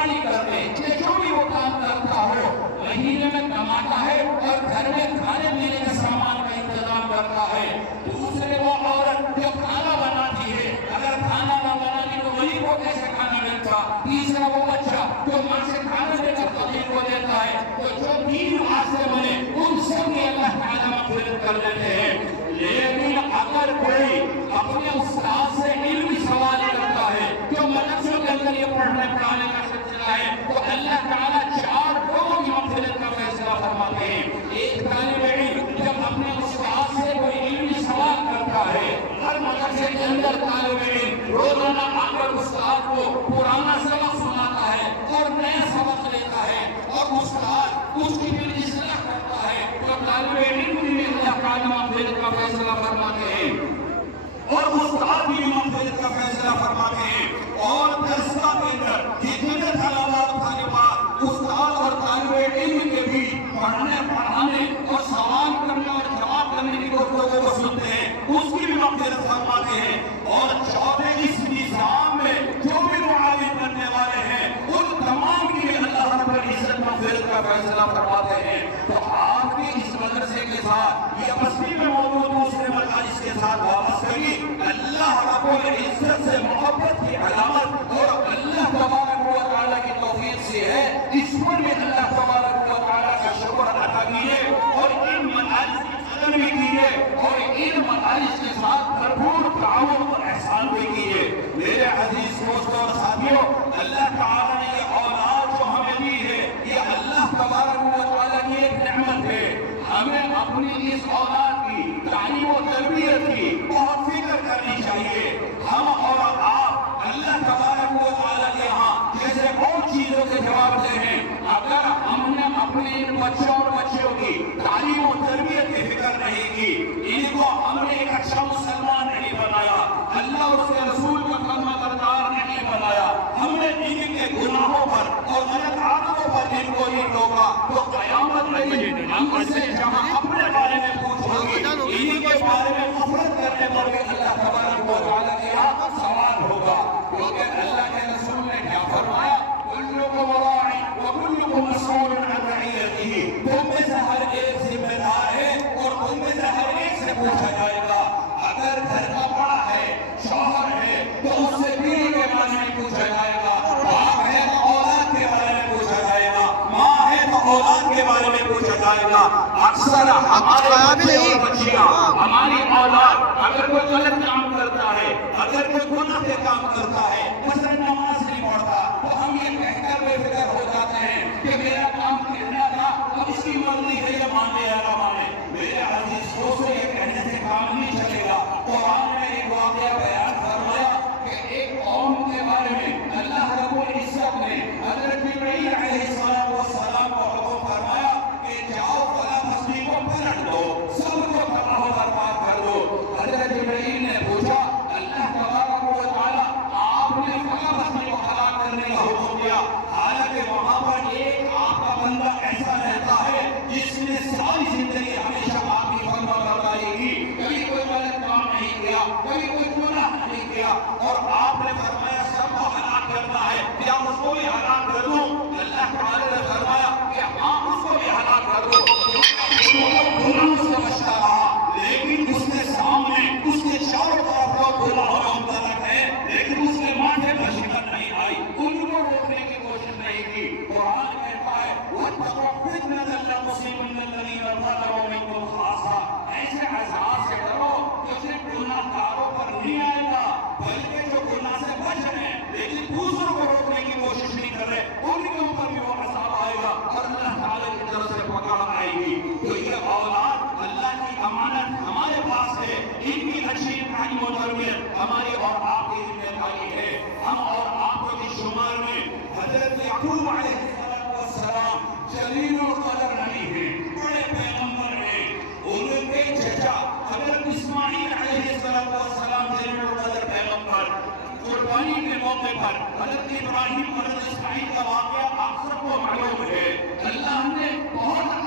قربانی کرتے یا جو بھی وہ کام کرتا ہو مہینے میں کماتا ہے اور گھر میں کھانے پینے کے سامان کا انتظام کرتا ہے. دوسرے وہ عورت جو کھانا بناتی ہے اگر کھانا نہ بناتی تو غریب کو کیسے کھانا ملتا. تیسرا وہ بچہ جو ماں سے کھانا لے کر فقیر کو دیتا ہے. تو جو دین واسطے بنے ان سب کی اللہ تعالیٰ مغفرت کر دیتے ہیں. لیکن اگر کوئی اپنے استاد سے علم سوال کرتا ہے جو مدرسوں کے اندر یہ پڑھنے پڑھانے کا سلسلہ ہے تو اللہ تعالیٰ 4 لوگوں کی مغفرت کا فیصلہ فرماتے ہیں. ایک طالب علم جب اپنے استاد سے کوئی علمی سوال کرتا ہے ہر مدرسے کے اندر طالب علم روزانہ آ کر استاد کو پرانا سبق سناتا ہے اور نیا سبق لیتا ہے اور استاد اس کی پھر اصلاح کرتا ہے تو طالب علم بھی اللہ تعالیٰ مغفرت کا فیصلہ فرماتے ہیں اور استاد بھی مغفرت کا فیصلہ فرماتے ہیں. اور درسگاہ کے اندر جتنے طلباء طالبات استاد اور طالب علم کے بھی پڑھنے پڑھانے اور سوال کرنے اور جواب کرنے کی گفتگو کو سنتے ہیں اس کی بھی مغفرت فرماتے ہیں. اور چوتھے اس نظام میں جو بھی معاون کرنے والے ہیں ان تمام کی بھی اللہ رب العزت مغفرت کا فیصلہ فرماتے ہیں. تو آپ بھی اس مدرسے کے ساتھ یہ بستی میں موجود دوسرے مدارس کے ساتھ وابستگی اللہ رب العزت سے محبت کی علامت اور اللہ تبارک و تعالیٰ کی توفیق سے ہے. اس پر بھی اللہ تبارک و تعالیٰ کا شکر ادا کیجیے اور ان مدارس کی قدر بھی کیجیے اور ان مدارس کے ساتھ بھرپور تعاون اور احسان بھی کیجیے. میرے عزیز دوستوں اور ساتھیوں اللہ تعالیٰ نے یہ اولاد جو ہمیں دی ہے یہ اللہ تبارک و تعالیٰ کی ایک نعمت ہے. ہمیں اپنی اس اولاد کی تعلیم و تربیت کی بہت فکر کرنی چاہیے. ہم اور آپ اللہ تبارک و تعالیٰ کے یہاں جیسے بہت چیزوں کے جواب دے ہیں اگر ہم نے اپنے ان بچوں اور بچیوں کی تعلیم و تربیت کی فکر نہیں کی ان کو ہم نے ایک اچھا مسلمان نہیں بنایا اللہ اور اس کے رسول کا فرما بردار نہیں بنایا ہم نے ان کے گناہوں پر اور غلط عادتوں پر ان کو نہیں روکا تو قیامت میں ہم سے جہاں اپنے بارے میں پوچھو گے ان کے بارے میں غفلت کرنے پر بھی اللہ تبارک و تعالیٰ کے یہاں سوال ہوگا. کیونکہ اللہ کے رسول نے کیا فرمایا کلکم راع وکلکم مسئول عن رعیتہ. تم میں سے ہر ایک ذمہ دار ہے اور تم میں سے ہر ایک سے پوچھا جائے گا. اگر گھر کا بڑا ہے شوہر ہے تو اس سے بیوی کے بارے میں پوچھا جائے گا. باپ ہے تو اولاد کے بارے میں پوچھا جائے گا. ماں ہے تو اولاد کے بارے میں پوچھا جائے گا. اکثر ہمارے بچے اور بچیاں ہماری اولاد اگر کوئی غلط کام کرتا ہے اگر کوئی گناہ کے کام کرتا ہے مثلا نماز نہیں پڑھتا تو ہم یہ کہہ کر بے فکر ہو جاتے ہیں کہ میرا کام کہنا تھا اب اس کی مرضی ہے یہ مان لے یا نہ مانے. میرے عزیز دوستو یہ کہنے سے کام نہیں چلے گا. قرآن میں ایک واقعہ بیان فرمایا کہ ایک قوم کے بارے میں اللہ رب العزت نے حضرت جبرائیل علیہ السلام کو حکم فرمایا کہ جاؤ فلاں بستی کو پلٹ دو سب کو تباہ و برباد کر دو. حضرت جبرائیل نے پوچھا اللہ تبارک و تعالیٰ آپ نے فلاں بستی کو ہلاک کرنے کا حکم دیا حالانکہ وہاں پر ایک آپ کا بندہ ایسا رہتا ہے جس نے ساری زندگی ہمیشہ آپ کی فرما برداری کی کبھی کوئی غلط کام نہیں کیا کبھی کوئی گناہ نہیں کیا اور آپ نے فرمایا سب کو ہلاک کرنا ہے یا اس کو بھی ہلاک کر دوں. اللہ تعالی نے فرمایا کہ ہاں اس کو بھی ہلاک کر دو. گناہ سے بچتا رہا لیکن اس کے سامنے اس کے چاروں طرف لوگ گناہوں میں مبتلا ہیں لیکن اس کے ماتھے پر شکن نہیں آئی ان کو روکنے کی کوشش نہیں کی. قرآن کہتا ہے وَاتَّقُوا فِتْنَةً لَا تُصِيبَنَّ الَّذِينَ ظَلَمُوا مِنكُمْ خَاصَّةً. ایسے عذاب سے ڈرو جو صرف گناہ کاروں پر نہیں آئے گا بلکہ جو گناہ سے بچ رہے ہیں لیکن دوسروں کو روکنے کی کوشش نہیں کر رہے ان کے اوپر بھی وہ عذاب آئے گا اور اللہ تعالی کی طرف سے پکڑ آئے گی. تو یہ اولاد اللہ کی امانت ہمارے پاس ہے ان کی اچھی تعلیم و تربیت ہماری اور آپ کی ذمہ داری ہے. ہم اور آپ کے شمار میں حضرت یعقوب علیہ السلام جلیل القدر نبی ہیں بڑے پیغمبر ہیں. ان کے چچا حضرت اسماعیل علیہ السلام جلیل القدر پیغمبر. قربانی کے موقع پر حضرت ابراہیم حضرت اسماعیل کا واقعہ آپ سب کو معلوم ہے. اللہ نے بہت